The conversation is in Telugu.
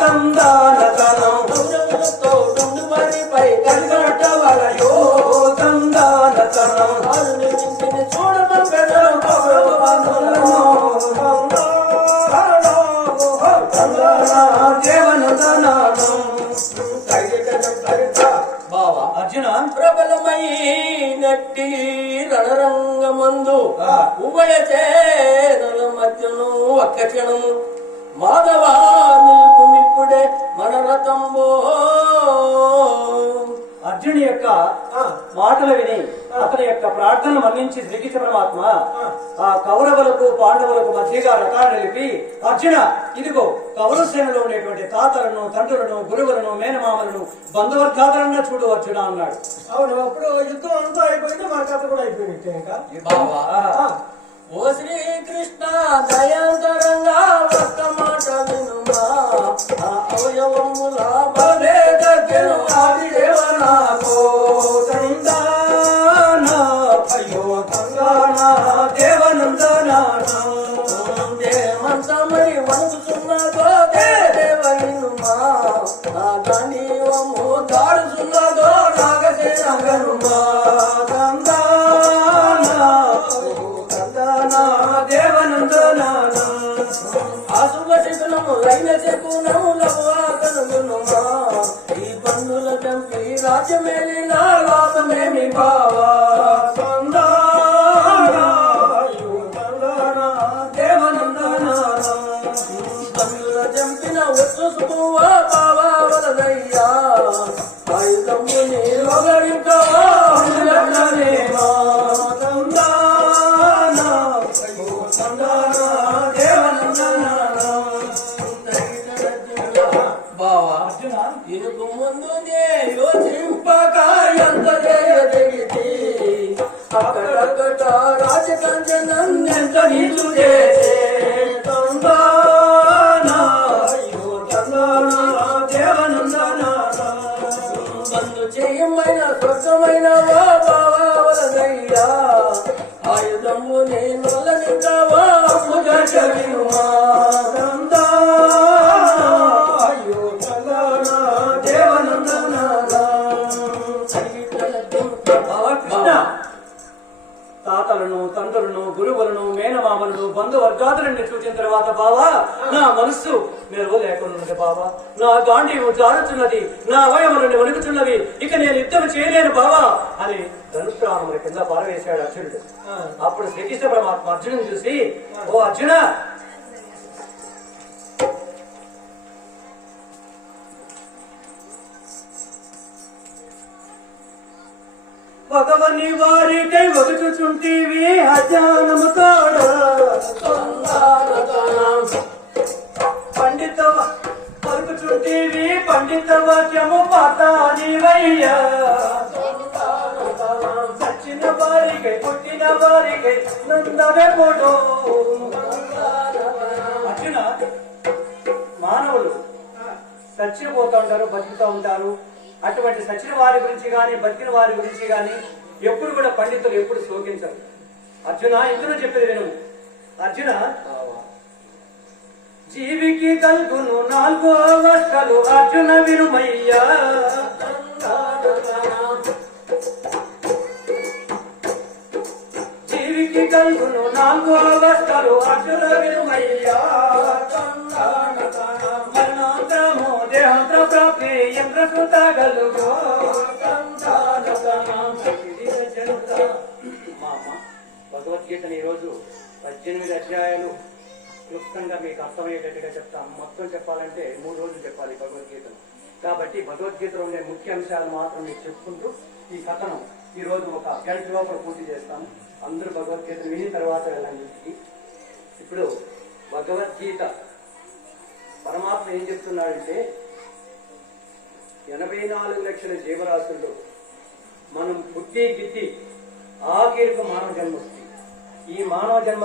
తందానతనం కౌరవులతో దుండు మరిపై కలిగట్ట అర్జున ప్రబలమైనట్టి రణరంగమందు ఆ. ఉభయ చేనల మధ్యను ఒక్క క్షణం మాధవ నిల్పుమిప్పుడే మన రథంబో అర్జుని యొక్క మాటలు విని అతని యొక్క ప్రార్థనలు మన్నించి శ్రీకృష్ణ పరమాత్మ ఆ. కౌరవులకు పాండవులకు మధ్యగా రథాలు నిలిపి అర్జున ఇదిగో కౌరవ సేనలో ఉండేటువంటి తాతలను తండ్రులను గురువులను మేనమామలను బంధువర్గాలను చూడు అర్జున అన్నాడు. అవును అప్పుడు యుద్ధం అంతా అయిపోయింది మన కథ కూడా ఇంకా. ఆ, ఓ శ్రీకృష్ణ దయాంతరంగా నా గణీవము దాడుతున్నదో నాగసేనగనుమా అశుభశకునము లైన శకునము లవ్వాకనుగునుమా ఈ బంధుల చంపి రాజ్యమేలిన లాభమేమి బావా బంధుల చంపిన ఒత్తు బావా ఇనుకు ముందునే యోచింపక ఎంత చేయదగితి నీళ్ళు చేసే స్వర్గమైన ఆయుధము నేను నింటావా అప్పుగా తాతలను తండ్రులను గురువులను మేనమామలను బంధువర్గాదులను చూసిన తర్వాత బావా నా మనస్సు మెరుగు లేకుండా బావా. నా గాంధీవు జారుతున్నది నా అవయములను వణుకుతున్నవి ఇక నేను యుద్ధం చేయలేను బావా అని ధనుష్రాముల కింద పారవేశాడు అర్జునుడు. అప్పుడు శ్రీకృష్ణ పరమాత్మ అర్జునుని చూసి ఓ అర్జున భగవని వారికై వగుచుచుంటివి అజ్ఞానము తోడ. పండిత పలుకుచుంటివి పండిత వాక్యము పాతానివయ్యా సచ్చిన వారికై పుట్టిన వారికై నందనే పొడు అర్జున మానవులు చచ్చిపోతూ ఉంటారు బతుకుతూ ఉంటారు. అటువంటి సచిన వారి గురించి కానీ బతికిన వారి గురించి కానీ ఎప్పుడు కూడా పండితులు ఎప్పుడు శోకించరు. అర్జున ఇందులో చెప్పేది విను. అర్జున జీవికి కల్గును నాలుగో వస్తలు అర్జున వినుమయ్యా. జీవికి కల్గును నాలుగో వస్తలు అర్జున యంత్రకృత మా అమ్మ ఈరోజు పద్దెనిమిది అధ్యాయాలు క్లుప్తంగా మీకు అర్థమయ్యేటట్టుగా చెప్తాం. మొత్తం చెప్పాలంటే మూడు రోజులు చెప్పాలి భగవద్గీతను. కాబట్టి భగవద్గీతలో ఉండే ముఖ్య అంశాలు మాత్రం మీకు చెప్పుకుంటూ ఈ కథనం ఈ రోజు ఒక గంట లోపల పూర్తి చేస్తాను. అందరూ భగవద్గీత విని తర్వాత వెళ్ళండి. ఇంటికి ఇప్పుడు భగవద్గీత. పరమాత్మ ఏం చెప్తున్నాడంటే ఎనభై నాలుగు లక్షల జీవరాశుల్లో మనం పుట్టి గిట్టి ఆఖరికి మానవ జన్మ వస్తుంది. ఈ మానవ జన్మ